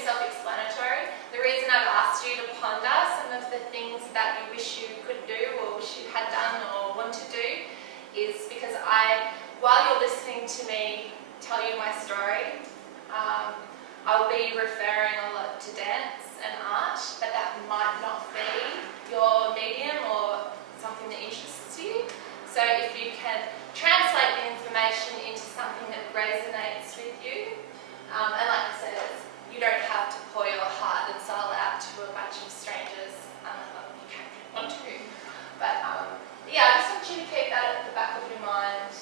pretty self-explanatory. The reason I've asked you to ponder some of the things that you wish you could do or wish you had done or want to do is because while you're listening to me tell you my story, I'll be referring a lot to dance and art, but that might not be your medium or something that interests you. So if you can translate the information into something that resonates with you, and like I said, you don't have to pour your heart and soul out to a bunch of strangers. You can if you want to. But yeah, I just want you to keep that at the back of your mind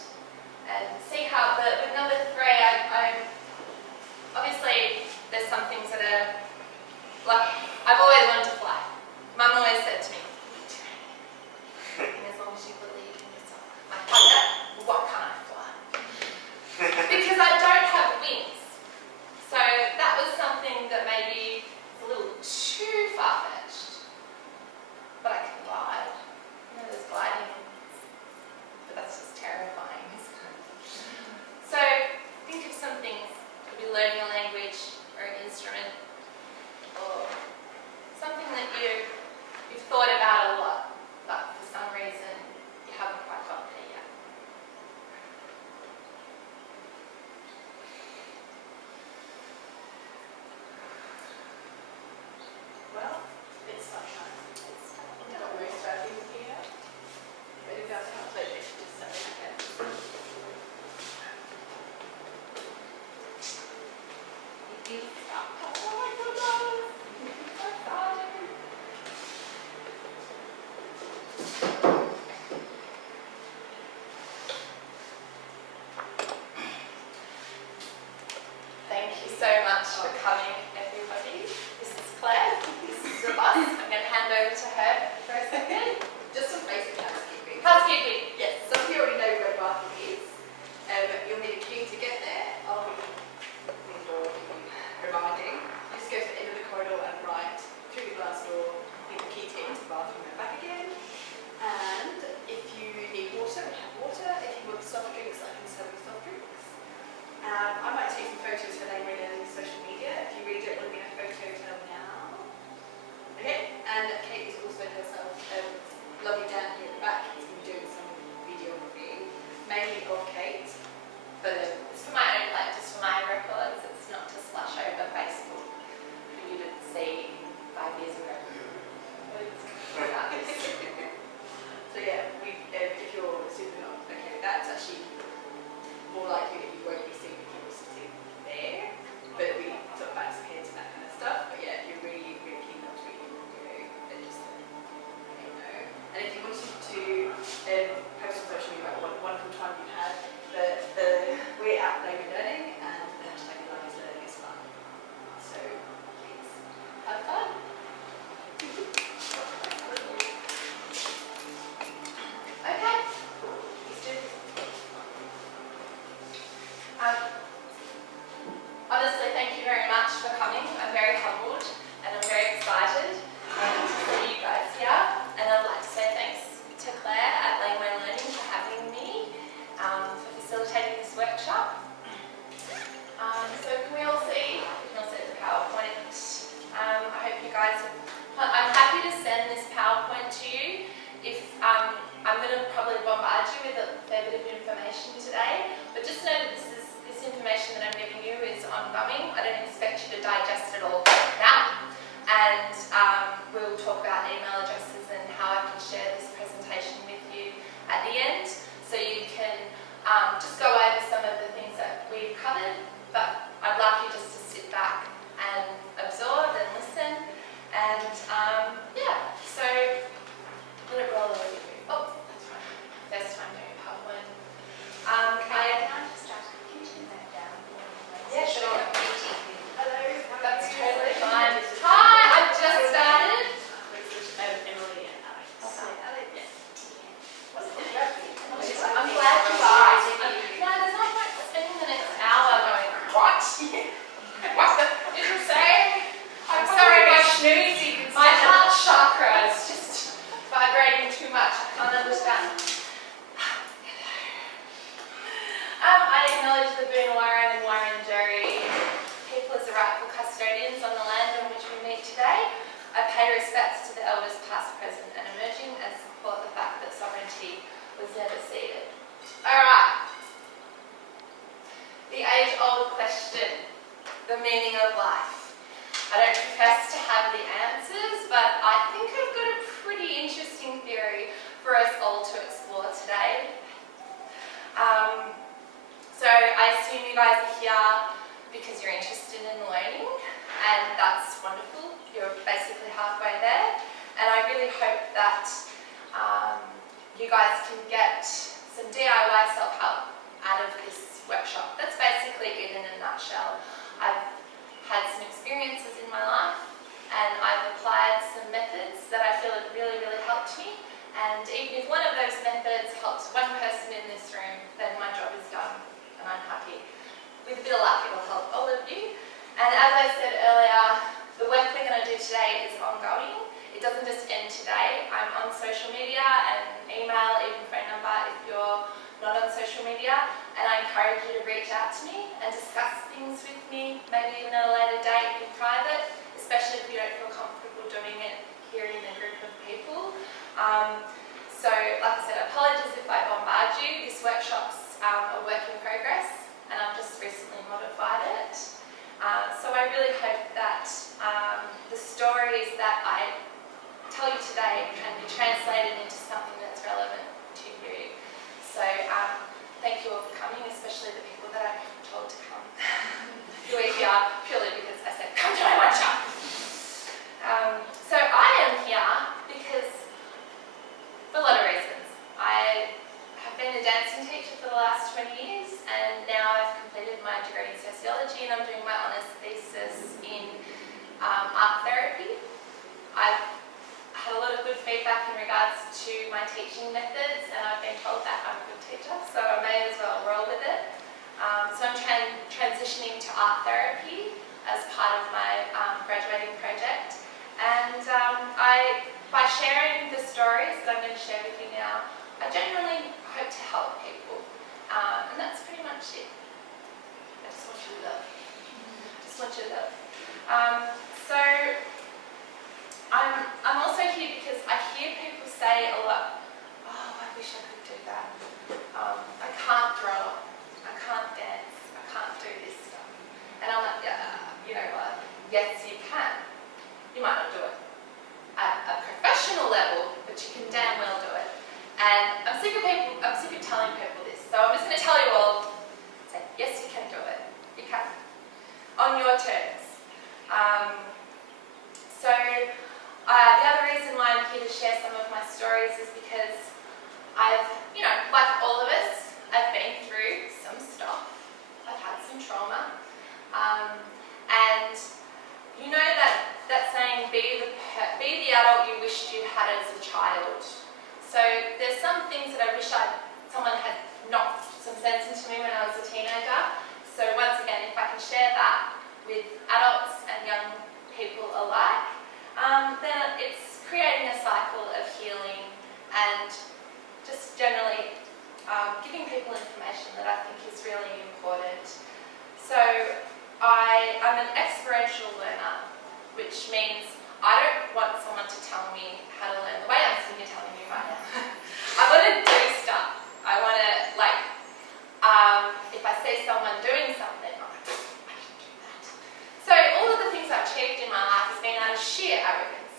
and see how, with number 3, I obviously there's some things that are, like, I've always wanted to fly. Mum always said to me, as long as you believe in yourself. Like, what can't I fly? Because I don't have wings. So that was something that maybe is a little too far-fetched. But I can glide. You know, there's gliding. But that's just terrifying, isn't it? So think of some things. It could be learning a language or an instrument or something that you've thought about a lot, but for some reason you haven't quite got there yet. Well, it's sunshine. I've got most of here. But if that's not played, they should just set it again. Oh my goodness! So exciting! Thank you so much for coming, everybody. This is Claire. This is the boss. I'm going to hand over to her for a second. Just some basic housekeeping. Housekeeping. Yes, some of you already know where the bathroom is. You'll need a key to get there. I'll be reminding. Just go to the end of the corridor and right through the glass door. Need the key to get into the bathroom and back again. And if you need water, we have water. If you want soft drinks, I can sell you soft drinks. I might take some photos for Language Learning social media. If you really don't want to be in a photo, tell me now. Okay, and Kate is also herself lovely Dan here at the back. He's been doing some videography, mainly of Kate. But It's for my own, like, just for my records. It's not to splash over Facebook for you to see 5 years ago. so yeah, if you're super not okay with that, it's actually more likely that you won't be seeing people sitting there. But we sort of back some heads and that kind of stuff. But yeah, if you're really, really keen on what you want to do, then just let me know. And if you wanted to post on social media about what a wonderful time you've had, we're at Language Learning and the hashtag Language Learning is fun. So please have fun. Okay. Let's do this. Honestly, thank you very much for coming. I'm very humbled and I'm very excited to see you guys here. And I'd like to say thanks to Claire at Laneway Learning for having me, for facilitating this workshop. So can we all see? We can all see the PowerPoint. I hope you guys I'm happy to send this PowerPoint to you. If I'm going to probably bombard you with a fair bit of information today, but just know that this information that I'm giving you is ongoing. I don't expect you to digest it all now. And we'll talk about email addresses and how I can share this presentation with you at the end, so you can just go over some of the things that we've covered. But I'd like you just to sit back and absorb and listen. And yeah, so let it roll over you. Oh, that's right. First time doing PowerPoint. Can I just ask, can you turn that down? Yeah, sure. A respects to the elders past, present and emerging, and support the fact that sovereignty was never ceded. Alright. The age-old question, the meaning of life. I don't profess to have the answers, but I think I've got a pretty interesting theory for us all to explore today. So I assume you guys are here because you're interested in learning, and that's wonderful. You're basically halfway there, and I really hope that you guys can get some DIY self-help out of this workshop. That's basically it in a nutshell. I've had some experiences in my life, and I've applied some methods that I feel have really, really helped me. And even if one of those methods helps one person in this room, then my job is done, and I'm happy. With a bit of luck, it will help all of you. And as I said earlier, the work we're going to do today is ongoing. It doesn't just end today. I'm on social media and email, even phone number if you're not on social media. And I encourage you to reach out to me and discuss things with me, maybe even at a later date in private, especially if you don't feel comfortable doing it here in a group of people. So, like I said, apologies if I bombard you. This workshop's a work in progress, and I've just recently modified it. So I really hope that the stories that I tell you today can be translated into something that's relevant to you. So thank you all for coming, especially the people that I've told to come. Who are here purely because I said, come to my workshop. So I am here because, for a lot of reasons. I have been a dancing teacher for the last 20 years, and now I've completed my degree in sociology, and I'm doing my honours thesis in art therapy. I've had a lot of good feedback in regards to my teaching methods, and I've been told that I'm a good teacher, so I may as well roll with it. So I'm transitioning to art therapy as part of my graduating project, and by sharing the stories that I'm going to share with you now, I genuinely hope to help people, and that's pretty much it. I just want you to love. Just want you to love. So I'm also here because I hear people say a lot, oh, I wish I could do that. I can't draw, I can't dance, I can't do this stuff. And I'm like, yeah, you know what? Yes, you can. You might not do it at a professional level, but you can damn well do it. And I'm sick of telling people this, so I'm just going to tell you all, say, yes, you can do it. You can. On your terms. The other reason why I'm here to share some of my stories is because I've, like all of us, I've been through some stuff. I've had some trauma. And you know that saying, be the adult you wished you had as a child. So there's some things that I wish someone had knocked some sense into me when I was a teenager. So once again, if I can share that with adults and young people alike, then it's creating a cycle of healing and just generally giving people information that I think is really important. So I'm an experiential learner, which means I don't want someone to tell me how to learn the way I'm sitting here telling you right now. I want to do stuff. I want to, if I see someone doing something, I'm like, I can do that. So all of the things I've achieved in my life has been out of sheer arrogance.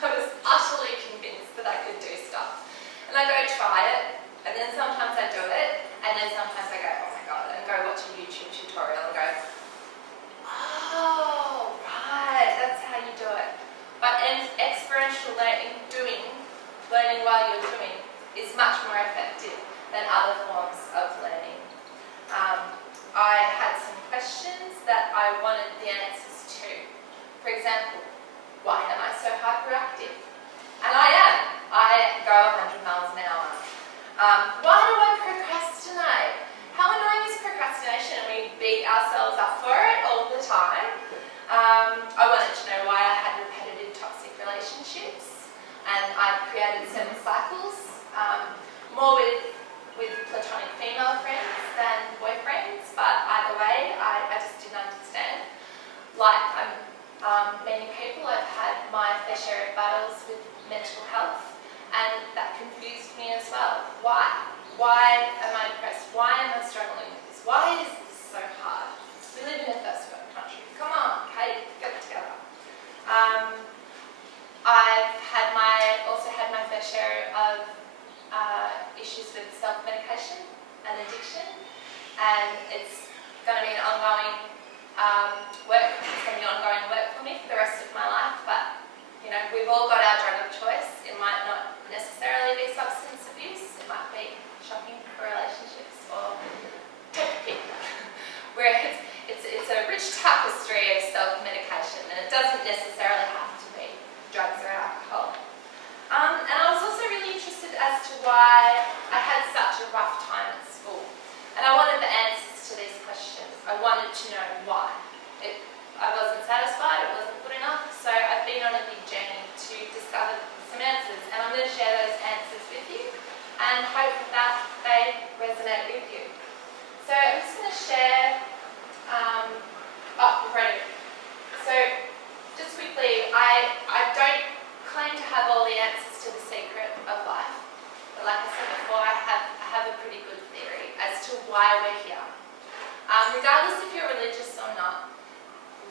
I was utterly convinced that I could do stuff. And I go try it, and then sometimes I do it, and then sometimes I go, oh my god, and go watch a YouTube tutorial and go, oh, right, that's how you do it. But experiential learning, learning while you're doing, is much more effective than other forms of learning. I had some questions that I wanted the answers to. For example, why am I so hyperactive? And I am. I go 100 miles an hour. Why do I procrastinate? How annoying is procrastination, and we beat ourselves up for it all the time. I wanted to know why I had repetitive toxic relationships, and I've created 7 cycles, more with platonic female friends than boyfriends, but either way, I just didn't understand. Like, I'm many people. I've had my fair share of battles with mental health, and that confused me as well. Why? Why am I depressed? Why am I struggling with this? Why is this so hard? We live in a first world country. Come on, Kate, get it together. I've also had my fair share of issues with self-medication and addiction, and it's going to be an ongoing work. It's going to be ongoing work for me for the rest of my life. But you know, we've all got our drug of choice. It might not necessarily be substance abuse. It might be shopping for relationships or therapy, where it's a rich tapestry of self-medication, and it doesn't necessarily have to be drugs or alcohol. And I was also really interested as to why I had such a rough time at school. And I wanted the answers to these questions. I wanted to know why. I wasn't satisfied, it wasn't good enough, so I've been on a big journey to discover some answers, and I'm going to share those answers with you and hope that they resonate with you. So I'm just going to share, ready. So just quickly, I don't claim to have all the answers to the secret of life, but like I said before, I have a pretty good theory as to why we're here. Regardless if you're religious or not,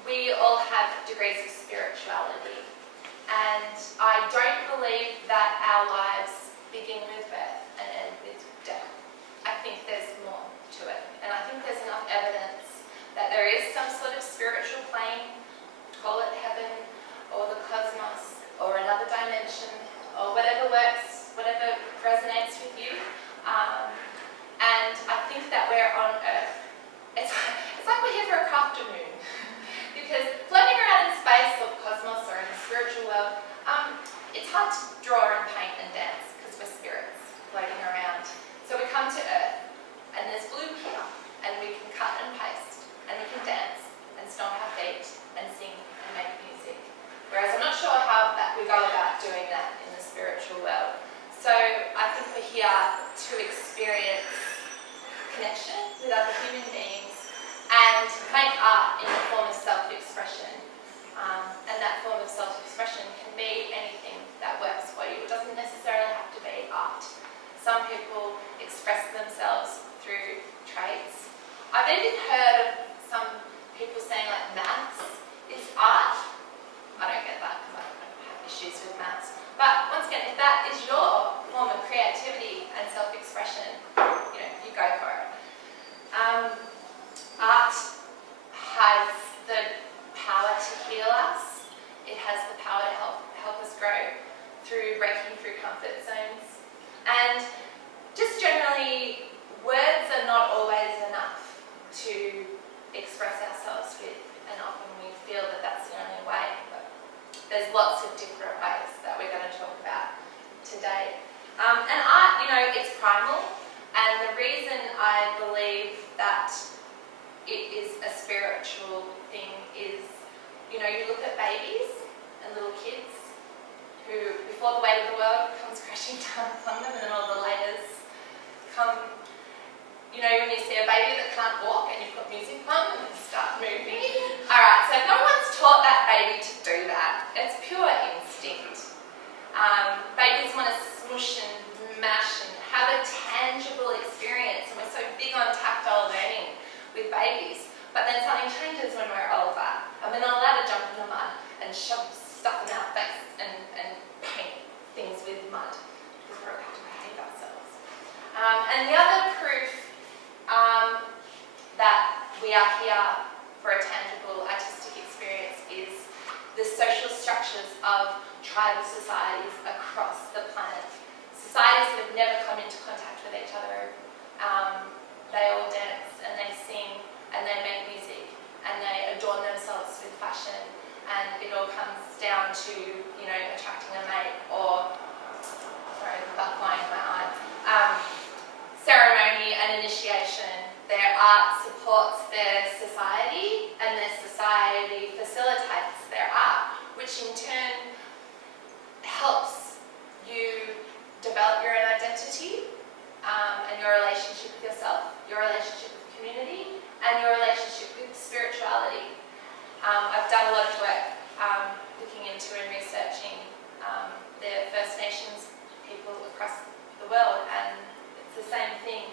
we all have degrees of spirituality, and I don't believe that our lives begin with birth and end with death. I think there's more to it, and I think there's enough evidence that there is some sort of spiritual plane, call it heaven or the cosmos or another dimension or whatever works, whatever resonates with you. And I think that we're on Earth. It's like we're here for a craft moon. Because floating around in space or the cosmos or in the spiritual world, it's hard to draw and paint and dance because we're spirits floating around. So we come to Earth, and there's glue here, and we can cut and paste, and we can dance and stomp our feet and sing and make music. Whereas I'm not sure how that we go about doing that in the spiritual world. So I think we're here to experience connection with other human beings and make art in the form of self-expression. And that form of self-expression can be anything that works for you. It doesn't necessarily have to be art. Some people express themselves through trades. I've even heard of some people saying like maths is art. I don't get that because I have issues with maths. But once again, if that is your form of creativity and self-expression, you go for it. Art has the power to heal us. It has the power to help us grow through breaking through comfort zones. And just generally, words are not always enough to express ourselves with, and often we feel that that's the only way. But there's lots of different ways that we're going to talk about today. And art, it's primal. And the reason I believe that it is a spiritual thing is, you look at babies and little kids who, before the weight of the world comes crashing down upon them and then all the layers come, when you see a baby that can't walk and you put music on and they start moving. Alright, so no one's taught that baby to do that. It's pure instinct. Babies want to smush and mash and have a tangible experience, and we're so big on tactile learning with babies, but then something changes when we're older, and we're not allowed to jump in the mud and shove stuff in our face and paint things with mud because we're allowed to behave ourselves. And the other proof that we are here for a tangible artistic experience is the social structures of tribal societies across the planet. Societies that have never come into contact with each other, they all dance and they sing and they make music and they adorn themselves with fashion, and it all comes down to, attracting a mate or, sorry, the butt flying in my eye, ceremony and initiation. Their art supports their society and their society facilitates their art, which in turn helps you develop your own identity and your relationship with yourself, your relationship with community, and your relationship with spirituality. I've done a lot of work looking into and researching the First Nations people across the world, and it's the same thing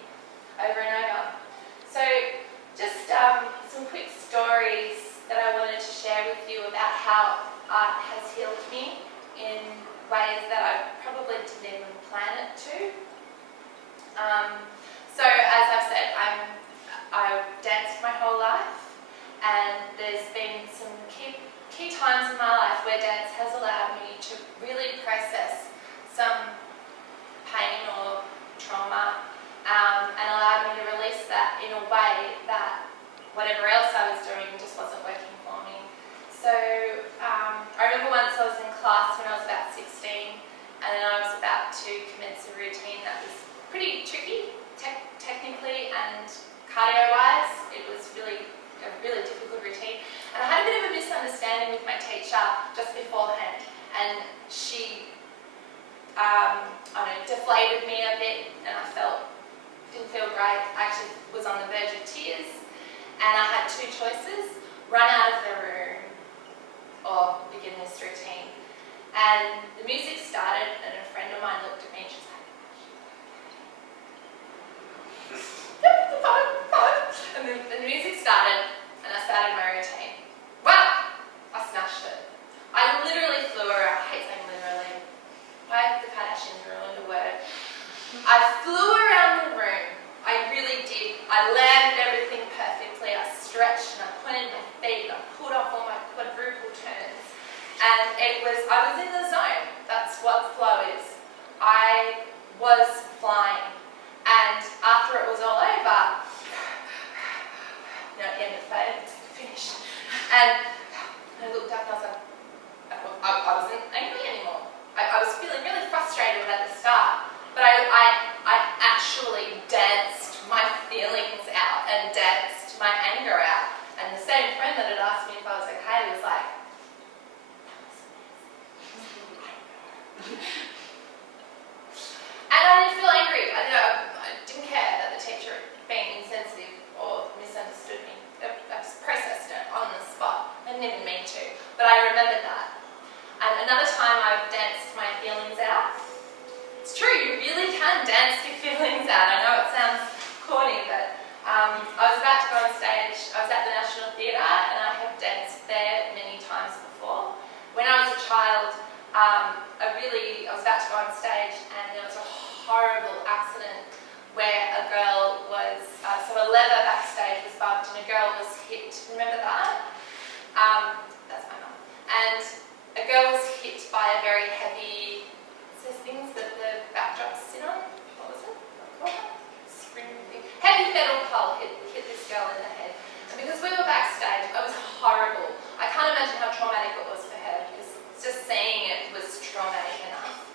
over and over. So just some quick stories that I wanted to share with you about how art has healed me in ways that I probably didn't even plan it to. So as I've said, I've danced my whole life, and there's been some key times in my life where dance has allowed me to really process some pain or trauma, and allowed me to release that in a way that whatever else I was doing just wasn't working for me. So I remember once I was in class when I was about 16, and then I was about to commence a routine that was pretty tricky, technically and cardio-wise. It was a really difficult routine. And I had a bit of a misunderstanding with my teacher just beforehand, and she deflated me a bit, and I didn't feel great. I actually was on the verge of tears, and I had two choices: run out of the room or begin this routine. And the music started, and a friend of mine looked at me and she was like, yep, fine. And the music started, and I started my routine. Well, I smashed it. I literally flew around. I hate saying literally. Why have the Kardashians ruined a word? I flew around the room. I really did. I landed everything perfectly. I stretched and I pointed my feet and I pulled off all my quadruple turns. And I was in the zone. That's what flow is. I was flying. And after it was all over, at the end of the finish. And I looked up and I was like, I wasn't angry anymore. I was feeling really frustrated at the start, but I actually danced my feelings out and danced my anger out. And the same friend that had asked me if I was okay was like, and I didn't feel angry. I didn't care that the teacher had been insensitive or misunderstood me. I just processed it on the spot. I didn't even mean to, but I remembered that. And another time I've danced my feelings out. It's true, you really can dance your feelings out. I know it sounds corny, but I was about to go on stage. I was at the National Theatre, and I have danced there many times before. When I was a child, I was about to go on stage, and there was a horrible accident where a girl was, so a lever backstage was bumped and a girl was hit. Remember that? That's my mum. And a girl was hit by a very heavy, what's those things that the backdrops sit on? What was it? Spring thing. Heavy metal pole hit this girl in the head. And because we were backstage, it was horrible. I can't imagine how traumatic it was for her, because just seeing it was traumatic enough.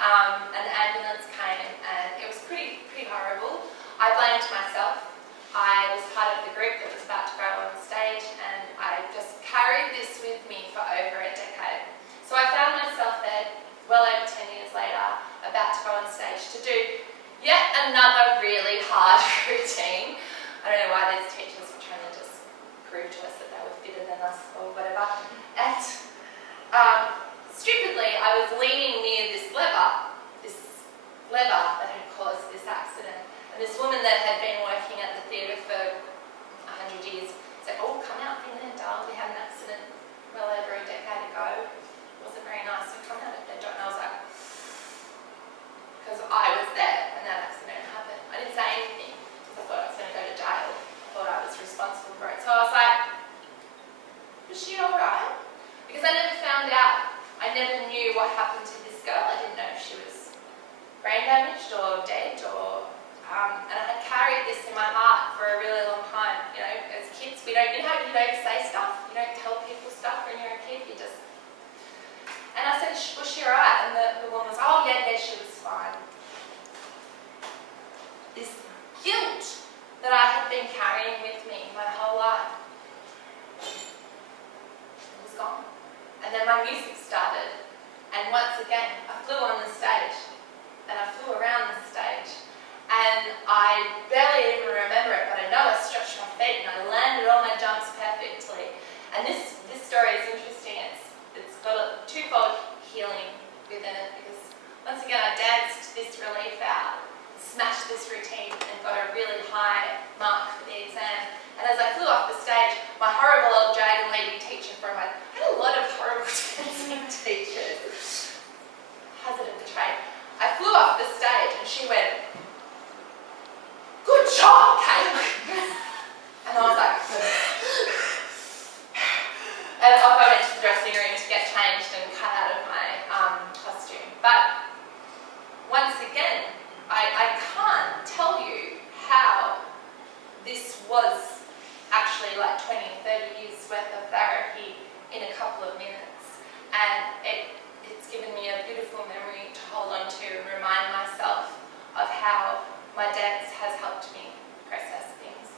And the ambulance came, and it was pretty horrible. I blamed myself. I was part of the group that was about to go on stage, and I just carried this with me for over a decade. So I found myself there, well over 10 years later, about to go on stage to do yet another really hard routine. I don't know why these teachers were trying to just prove to us that they were fitter than us or whatever. And stupidly, I was leaning near this lever that had caused this accident. And this woman that had been working at the theatre for 100 years said, "Oh, come out from there, darling. We had an accident well over a decade ago. It wasn't very nice, so come out of there." And I was like, because I was there when that accident happened. I didn't say anything because I thought I was going to go to jail. I thought I was responsible for it. So I was like, was she alright? Because I never found out. I never knew what happened to this girl. I didn't know if she was brain damaged or dead or and I had carried this in my heart for a really long time. You know, as kids, you don't say stuff, you don't tell people stuff when you're a kid, you just... And I said, "Was she alright?" And the woman was, "Oh yeah, she was fine." This guilt that I had been carrying with me my whole life was gone. And then my music started, and once again, I flew on the stage, and I flew around the stage. And I barely even remember it, but I know I stretched my feet and I landed all my jumps perfectly. And this story is interesting. And I'll go into the dressing room to get changed and cut out of my costume. But once again, I can't tell you how this was actually like 20, 30 years worth of therapy in a couple of minutes. And it's given me a beautiful memory to hold on to and remind myself of how my dance has helped me process things.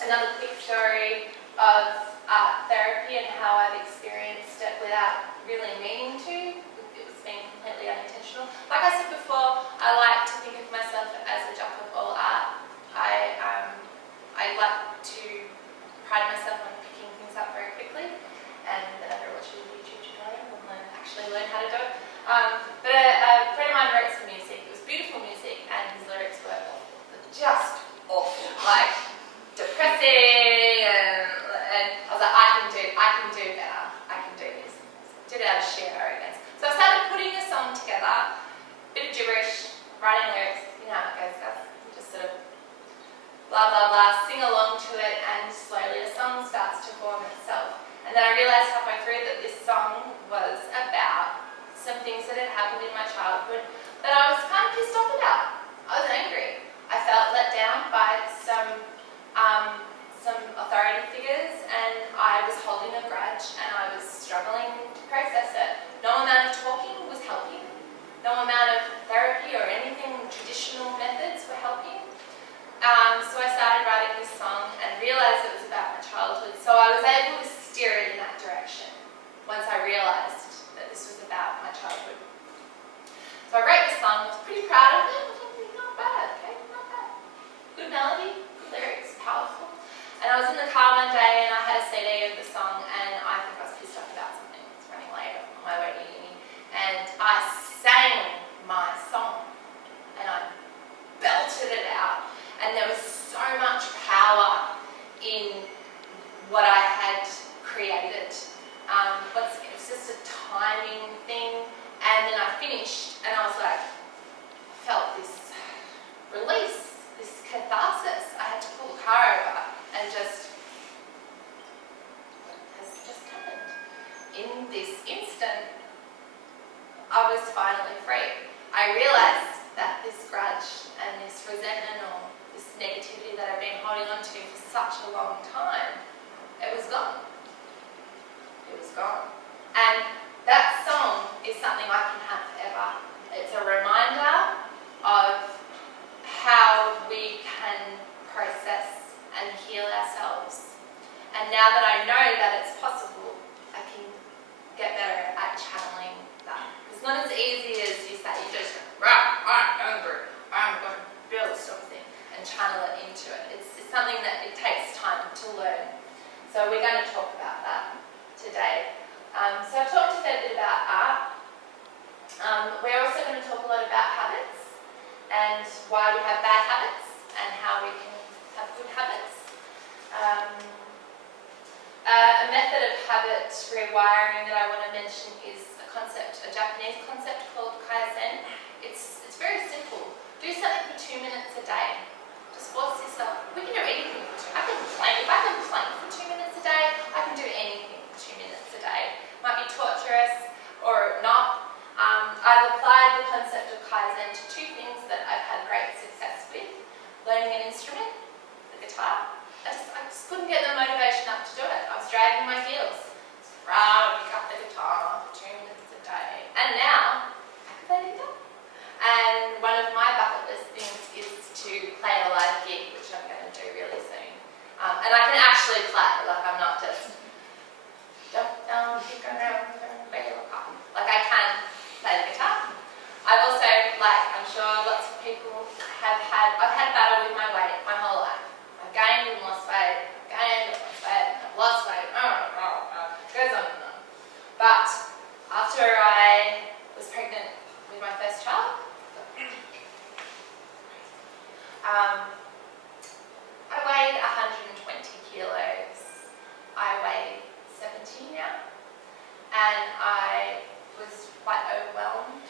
Another quick story of art therapy and how I've experienced it without really meaning to. It was being completely unintentional. Like I said before, I like to think of myself as a jack of all art. I like to pride myself on picking things up very quickly, and then I watch a YouTube tutorial and actually learn how to do it. But a friend of mine wrote some music. It was beautiful music, and his lyrics were awful. Just awful. Like depressing, and I was like, I can do better. I can do this. Did it out of sheer arrogance. So I started putting a song together, bit of gibberish, writing lyrics. You know how it goes, guys. You just sort of blah blah blah, sing along to it, and slowly a song starts to form itself. And then I realised halfway through that this song was about some things that had happened in my childhood that I was kind of pissed off about. I was angry. I felt let down by some authority figures, and I was holding a grudge, and I was struggling to process it. No amount of talking was helping. No amount of therapy or anything, traditional methods were helping. So I started writing this song and realised it was about my childhood. So I was able to steer it in that direction once I realised that this was about my childhood. So I wrote this song, I was pretty proud of it. Not bad, okay, not bad. Good melody, good lyrics, powerful. And I was in the car one day and I had a CD of the song, and I think I was pissed off about something. I was running late on my way to uni. And I sang my song and I belted it out. And there was so much power in what I had created. It was just a timing thing. And then I finished and I was like, I felt this release, this catharsis. I had to pull the car over and just, what has just happened? In this instant, I was finally free. I realised that this grudge and this resentment or this negativity that I've been holding on to for such a long time, it was gone. It was gone. And that song is something I can have forever. It's a reminder of how we can process and heal ourselves. And now that I know that it's possible, I can get better at channeling that. It's not as easy as you say. You just go, right, I'm angry, I'm going to build something and channel it into it. It's something that it takes time to learn. So we're going to talk about that today. So I've talked a fair bit about art. We're also going to talk a lot about habits and why we have bad habits and how we can have good habits. A method of habit rewiring that I want to mention is a Japanese concept called Kaizen. It's very simple. Do something for 2 minutes a day. Just force yourself. We can do anything for 2 minutes. I can plank. If I can plank for 2 minutes a day, I can do anything for 2 minutes a day. Might be torturous or not. I've applied the concept of Kaizen to 2 things that I've had great success with. Learning an instrument, the guitar. I just couldn't get the motivation up to do it. I was dragging my heels. Proud to pick up the guitar for 2 minutes a day. And now, I can play the guitar. And one of my bucket list things is to play a live gig, which I'm going to do really soon. And I can actually play, like I'm not just jump down, kick around, regular pop. Like I can play the guitar. I've also, I'm sure lots of people I've had battle with my weight my whole life. I've gained and lost weight, I've lost weight, goes on and on. But after I was pregnant with my first child, I weighed 120 kilos. I weigh 70 now, and I was quite overwhelmed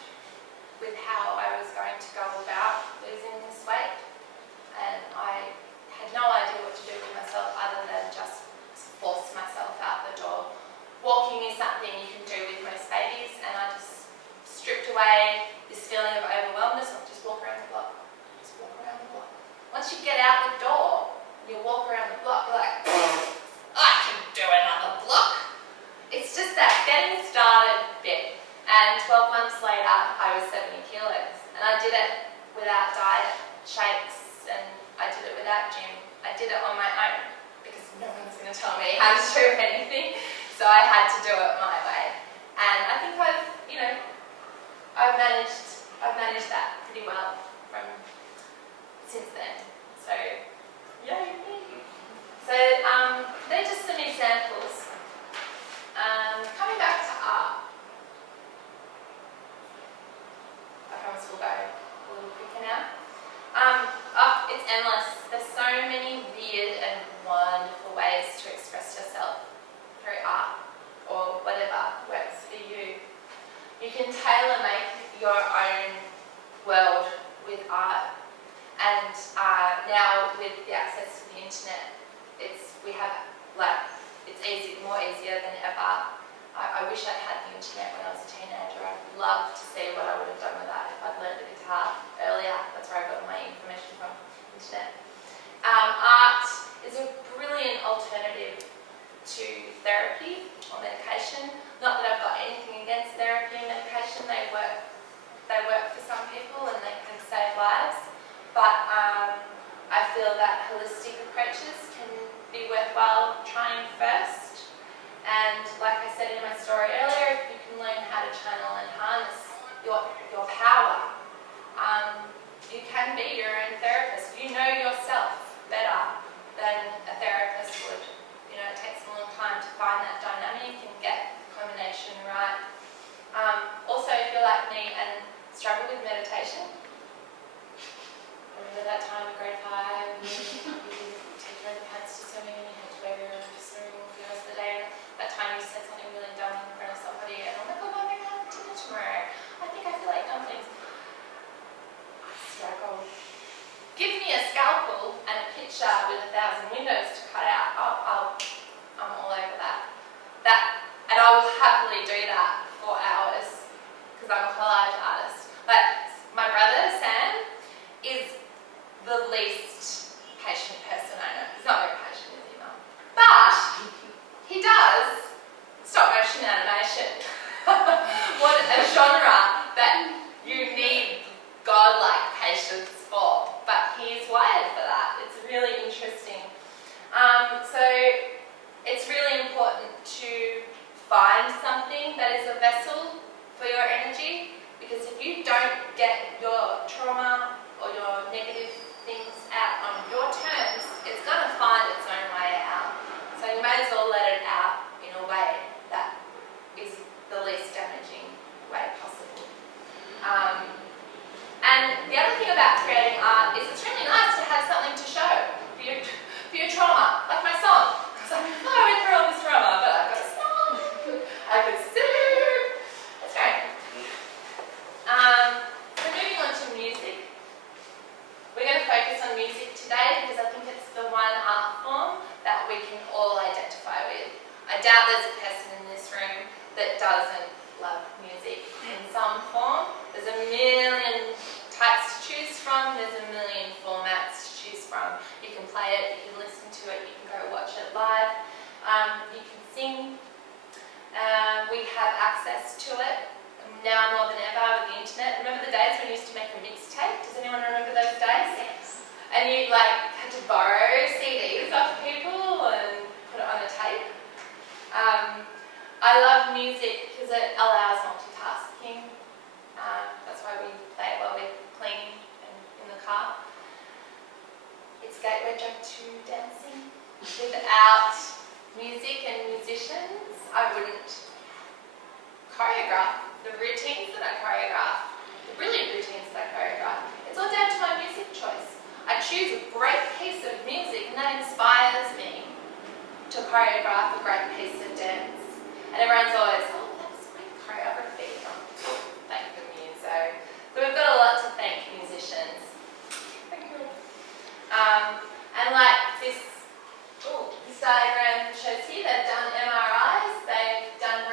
with how I was going to go about losing this weight, and I had no idea what to do with myself other than just force myself out walking is something you can do with most babies, and I just stripped away this feeling of overwhelmness of just walk around the block. Just walk around the block. Once you get out the door, and you walk around the block, you're like, I can do another block. It's just that getting started bit. And 12 months later, I was 70 kilos. And I did it without diet, shakes, and I did it without gym. I did it on my own because no one's going to tell me how to do anything. So I had to do it my way. And I think I've managed that pretty well from since then. So, yay me. So, they're just some examples. Coming back to art. I promise we'll go a little quicker now. It's endless. There's so many weird and wonderful ways to express yourself through art or whatever works for you. You can tailor-make your own world with art, and now with the access to the internet, it's easier than ever. I wish I'd had the internet when I was a teenager. I'd love to see what I would have done with that if I'd learned the guitar earlier. That's where I got my information from, the internet. Art is a brilliant alternative to therapy or medication. Not that I've got anything against therapy and medication. They work for some people and they can save lives. But I feel that holistic approaches can be worthwhile trying first. And like I said in my story earlier, if you can learn how to channel and harness your power, you can be your own therapist. You know yourself better than a therapist would. It takes a long time to find that dynamic and get the combination right. Also, if you're like me and struggle with meditation, remember that time in grade 5 when you take your underpants to swimming and you had to wear your swimming for the rest of the day? That time you said something really dumb in front of somebody and I'm like, oh, I'm going to have dinner tomorrow. I think I feel like dumplings. I struggle. Give me a scalpel and a picture with 1,000 windows to cut out. I'm all over that. And I will happily do that for hours because I'm a collage artist. But my brother, Sam, is the least patient person I know. He's not very patient, is he, Mum? But he does stop motion animation. What a genre that you need godlike patience for. But he's wired for that. It's really interesting. So it's really important to find something that is a vessel for your energy, because if you don't get your trauma or your negative things out on your terms, it's going to find its own way out. So you may as well let it out in a way that is the least damaging way possible. And the other thing about creating art is it's really nice to have something to show for your trauma, like my song. It's like, oh, I went through all this trauma, but I've got a song, I can sing. That's great. So moving on to music. We're going to focus on music today because I think it's the one art form that we can all identify with. I doubt there's a person in this room that doesn't love music in some form. There's a million types to choose from, there's a million formats to choose from. You can play it, you can listen to it, you can go watch it live, you can sing. We have access to it now more than ever with the internet. Remember the days when you used to make a mixtape? Does anyone remember those days? Yes. And you had to borrow CDs off people and put it on a tape. I love music because it allows multitasking. That's why we play it while we're cleaning and in the car. It's a gateway drug to dancing. Without music and musicians, I wouldn't choreograph the routines that I choreograph, the brilliant routines that I choreograph. It's all down to my music choice. I choose a great piece of music and that inspires me to choreograph a great piece of dance. And everyone's always, oh, that's great choreography. Thank the muse. So we've got a lot to thank musicians. Thank you. And like this diagram shows here, they've done MRIs, they've done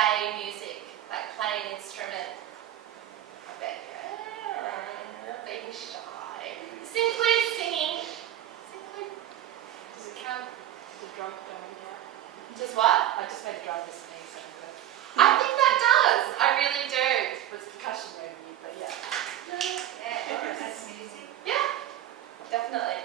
play music, like play an instrument. I bet you're being shy. This includes singing. Does it count the drug going out? Does what? I just made a driver sneeze, so I'm good. I think that does. I really do. It's percussion maybe, but yeah. Yeah, That's music. yeah, definitely.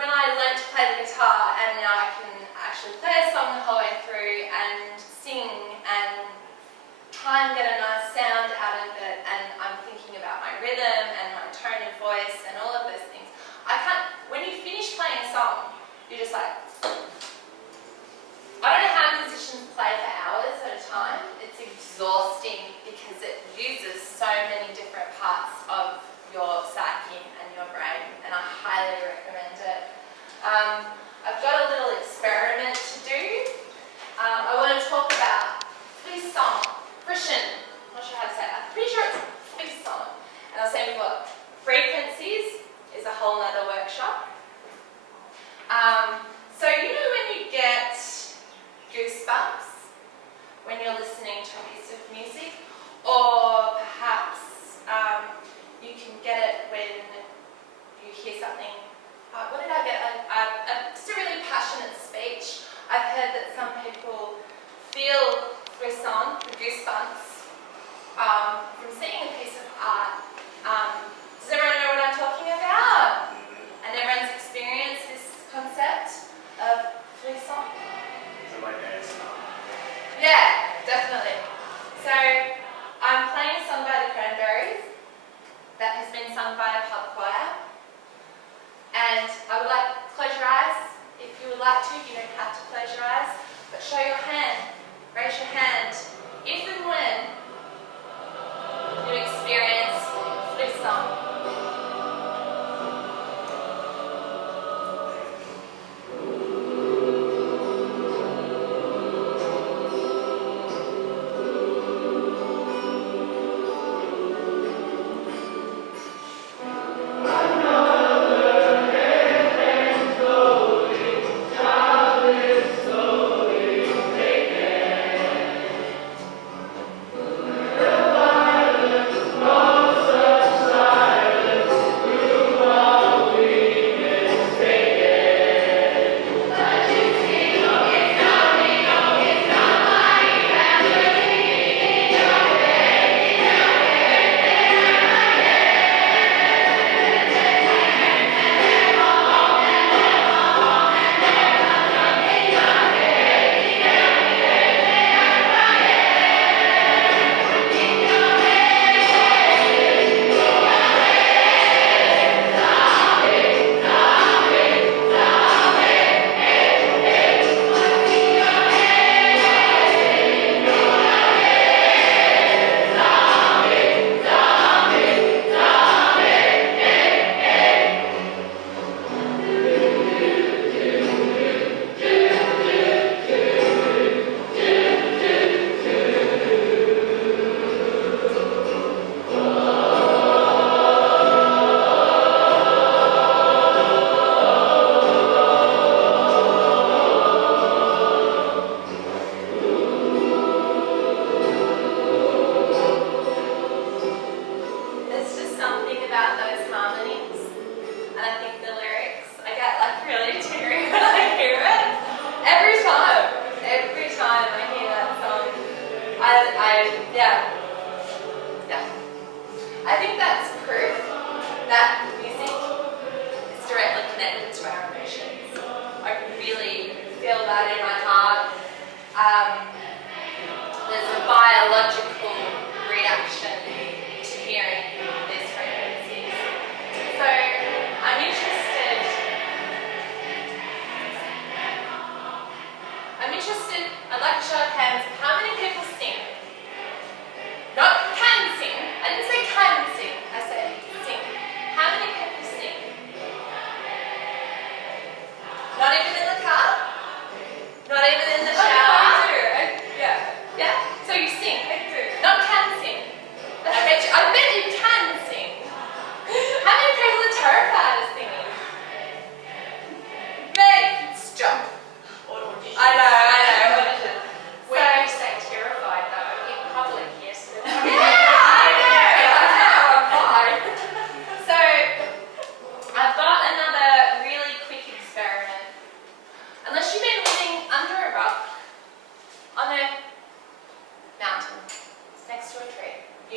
When I learned to play the guitar, and now I can actually play a song the whole way through and sing and try and get a nice sound out of it, and I'm thinking about my rhythm and my tone of voice and all of those things. When you finish playing a song, you're just like, I don't know how musicians play for hours at a time. It's exhausting because it uses so many different parts of your psyche and your brain, and I highly recommend it. I've got a little experiment to do. I want to talk about frisson, frisson. I'm not sure how to say that. I'm pretty sure it's frisson. And I was saying before, frequencies is a whole other workshop. So you know when you get goosebumps when you're listening to a piece of music, or perhaps you can get it when you hear something. What did I get? Just a really passionate speech. I've heard that some people feel frisson, the goosebumps, from seeing a piece of art. Does everyone know what I'm talking about? And everyone's experienced this concept of frisson? Yeah, definitely. So, I'm playing a song by the Cranberries that has been sung by a pub choir. And I would like to close your eyes. If you would like to, you don't have to close your eyes. But show your hand. Raise your hand. If and when you experience frisson.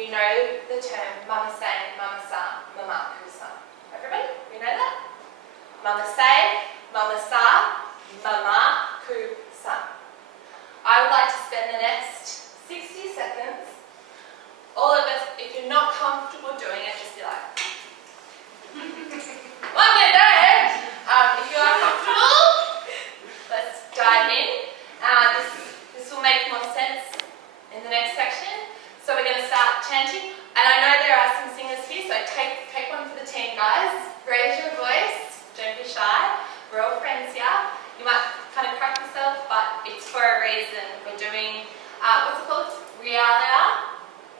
you know the term mama say, mama sa, mama kusa. Everybody, you know that? Mama say, mama sa, mama kusa. I would like to spend the next 60 seconds, all of us, if you're not comfortable doing it, just be like, well, I'm going to do it. If you are comfortable, let's dive in. This will make more sense in the next section. So we're going to start chanting. And I know there are some singers here, so take one for the team, guys. Raise your voice. Don't be shy. We're all friends here. You might kind of crack yourself, but it's for a reason. We're doing, what's it called? Realia.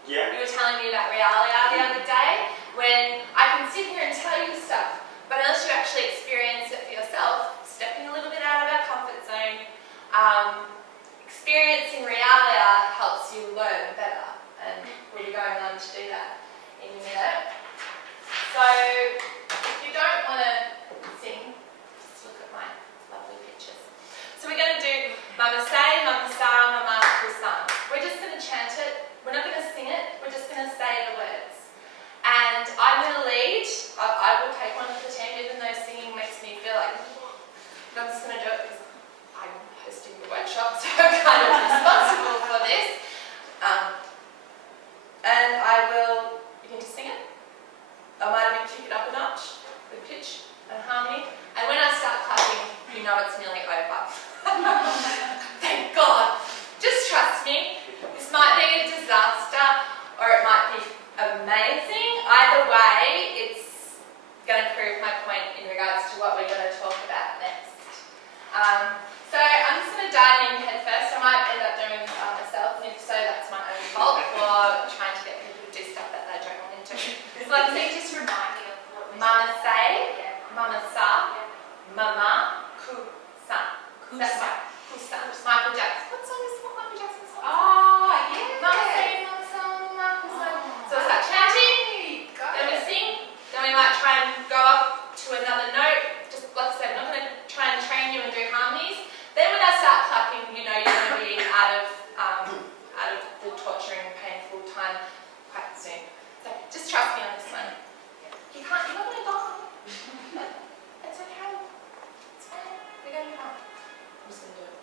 Yeah. You were telling me about realia the other day, when I can sit here and tell you stuff, but unless you actually experience it for yourself, stepping a little bit out of our comfort zone, experiencing realia helps you learn better, and we'll be going on to do that in a minute. So, if you don't want to sing, just look at my lovely pictures. So we're going to do mama say, mama sa, mama kusan. We're just going to chant it. We're not going to sing it, we're just going to say the words. And I'm going to lead. I will take one for the team, even though singing makes me feel like, but I'm just going to do it because I'm hosting the workshop, so I'm kind of responsible for this. And I will, you can just sing it. I might even kick it up a notch with pitch and harmony. And when I start clapping, you know it's nearly over. Thank God. Just trust me. This might be a disaster or it might be amazing. Either way, it's going to prove my point in regards to what we're going to talk about next. So I'm just going to dive in head first. I might end up doing this by myself, and if so, that's my own fault for trying to get people to do stuff that they don't want to do. So like, just remind me of what we mama say, mama sa, mama kusa. That's right. Kusa. Michael Jackson. What song is what Michael Jackson song? Oh, yeah. Mama say, mama sa, mama kusa. So we'll start chanting. Then we sing. Then we might try and go up to another note. Just like I said, I'm not going to try and train you and do harmonies. Then when I start clapping, you know you're going to be out of the torturing, painful time quite soon. So just trust me on this one. You're not going to die. It's okay. It's fine. We're going to be fine. I'm just going to do it.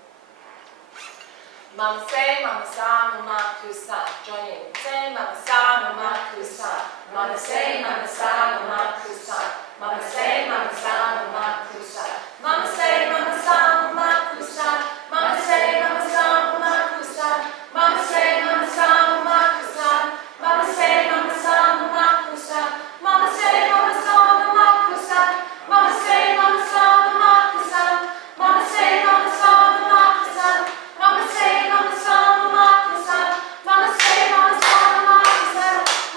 Mama say, mama sa, mama kusa. Join in. Say, mama sa, mama kusa. Mama say, mama sa, mama kusa. Mama say, mama sa, mama kusa. Mama say, mama sa, mama kusa. Mama say, mama sa, mama kusa. Mama say, mama sa, mama kusa. Mama say, mama sa, mama kusa. Mama say, mama sa, mama kusa. Mama say, mama sa, mama kusa. Mama say, mama sa, mama kusa. Mama say, mama sa, mama kusa. Mama say, mama sa, mama kusa.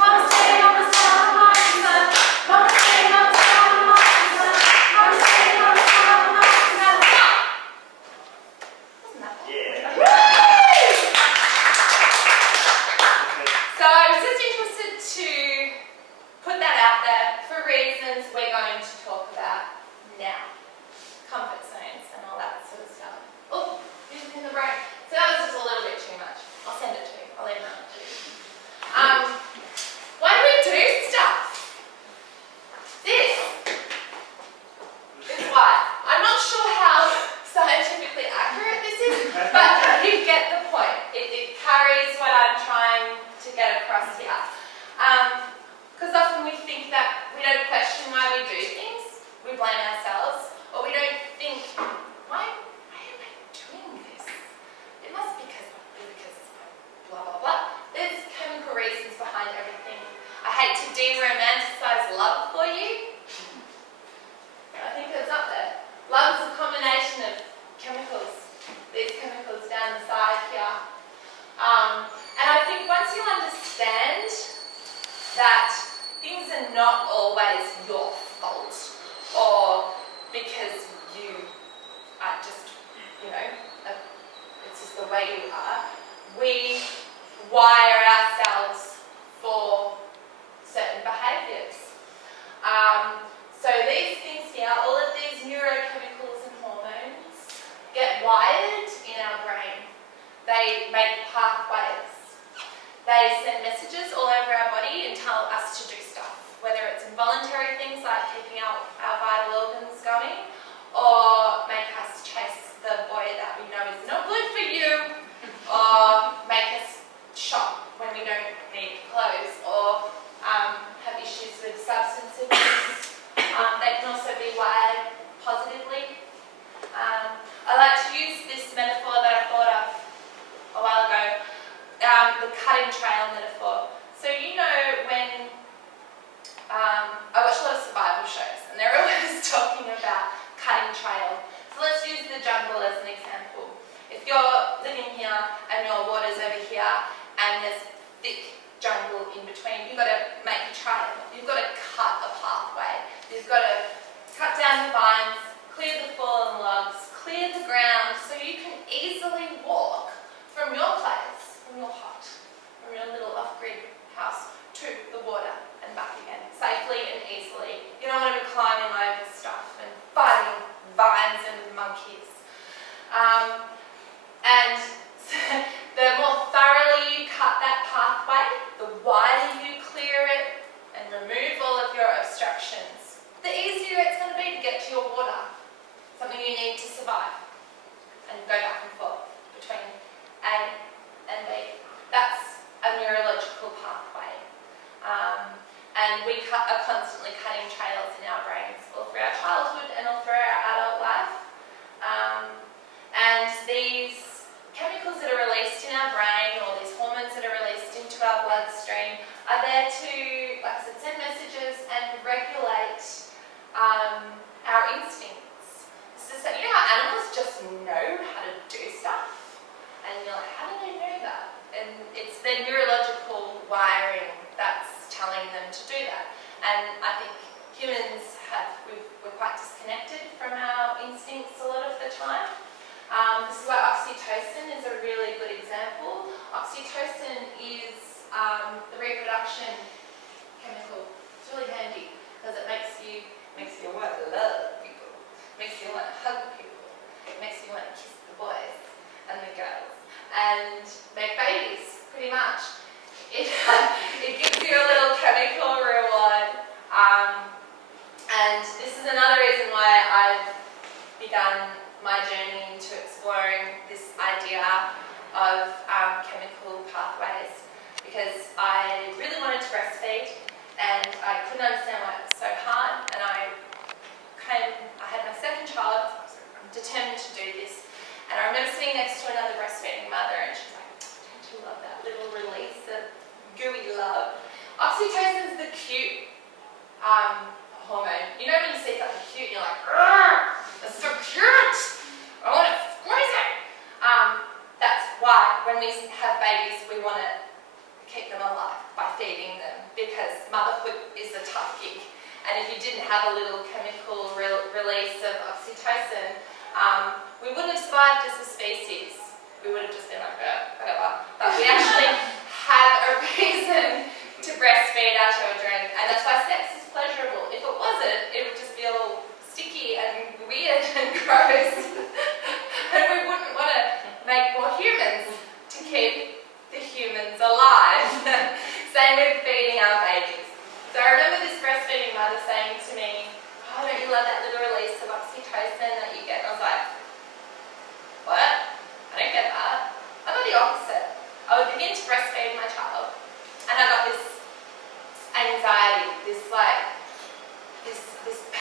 Mama say, mama sa, mama kusa. Mama say, mama sa, mama kusa. Mama say, mama sa, mama kusa. Wasn't that bad? Yeah. So I was just interested to put that out there for reasons we're going to talk about now. Comfort zones and all that sort of stuff. Oh, in the brain. So that was just a little bit too much. I'll send it to you. I'll email it to you. Why do we do stuff? This is why. I'm not sure how scientifically accurate this is, but you get the point. It carries what I'm trying to get across here. Because often we think that we don't question why we do things, we blame ourselves, or we don't think, why am I doing this? It must be because blah blah blah. There's chemical reasons behind everything. I hate to de-romanticize love for you. I think it's up there. Love is a combination of chemicals. These chemicals down the side here. And I think once you understand that things are not always your fault, or because you are just, it's just the way you are, we wire ourselves for certain behaviours. So these things here, all of these neurochemicals and hormones get wired in our brain. They make pathways. They send messages all over our body and tell us to do stuff, whether it's involuntary things like keeping our vital organs going, or make us chase the boy that we know is not good for you, or make us shop when we don't need clothes, or have issues with substance abuse. They can also be wired positively. I like to use this metaphor that I thought of a while ago, the cutting trail metaphor. So you know when I watch a lot of survival shows and they're always talking about cutting trail. So let's use the jungle as an example. If you're living here and your water's over here and there's thick jungle in between, you've got to make a trail. You've got to cut a pathway. You've got to cut down the vines, clear the fallen logs, clear the ground so you can easily walk from your place, from your hut, from your little off-grid house to the water and back again, safely and easily. You don't want to be climbing over stuff and fighting vines and monkeys. And the more thoroughly you cut that pathway, the wider you clear it and remove all of your obstructions, the easier it's going to be to get to your water, something you need to survive and go back and forth between A and B. That's a neurological pathway. And we are constantly cutting trails in our brains all through our childhood and all through our adult life. And these chemicals that are released in our brain, or these hormones that are released into our bloodstream, are there to, like I said, send messages and regulate our instincts. So you know how animals just know how to do stuff? And you're like, how do they know that? And it's their neurological wiring that's telling them to do that. And I think humans we're quite disconnected from our instincts a lot of the time. This is why oxytocin is a really good example. Oxytocin is the reproduction chemical. It's really handy because it makes you want to love people, makes you want to hug people, it makes you want to kiss the boys and the girls and make babies, pretty much. It gives you a little chemical reward. And this is another reason why I've begun my journey into exploring this idea of chemical pathways, because I really wanted to breastfeed and I couldn't understand why it was so hard, and I had my second child, so I'm determined to do this, and I remember sitting next to another breastfeeding mother and she's like, don't you love that little release of gooey love? Oxytocin's the cute hormone. You know when you see something cute and you're like, that's so cute, I want to squeeze it. That's why when we have babies we want to keep them alive by feeding them, because motherhood is a tough gig. And if you didn't have a little chemical release of oxytocin, we wouldn't have survived as a species. We would have just been like, whatever. But we actually have a reason to breastfeed our children, and that's why sex is pleasurable. If it wasn't, it would just be all sticky and weird and gross. And we wouldn't want to make more humans to keep the humans alive. Same with feeding our babies. So I remember this breastfeeding mother saying to me, oh, don't you love that little release of oxytocin that you get? And I was like, what? I don't get that. I got the opposite. I would begin to breastfeed my child, and I got this anxiety, this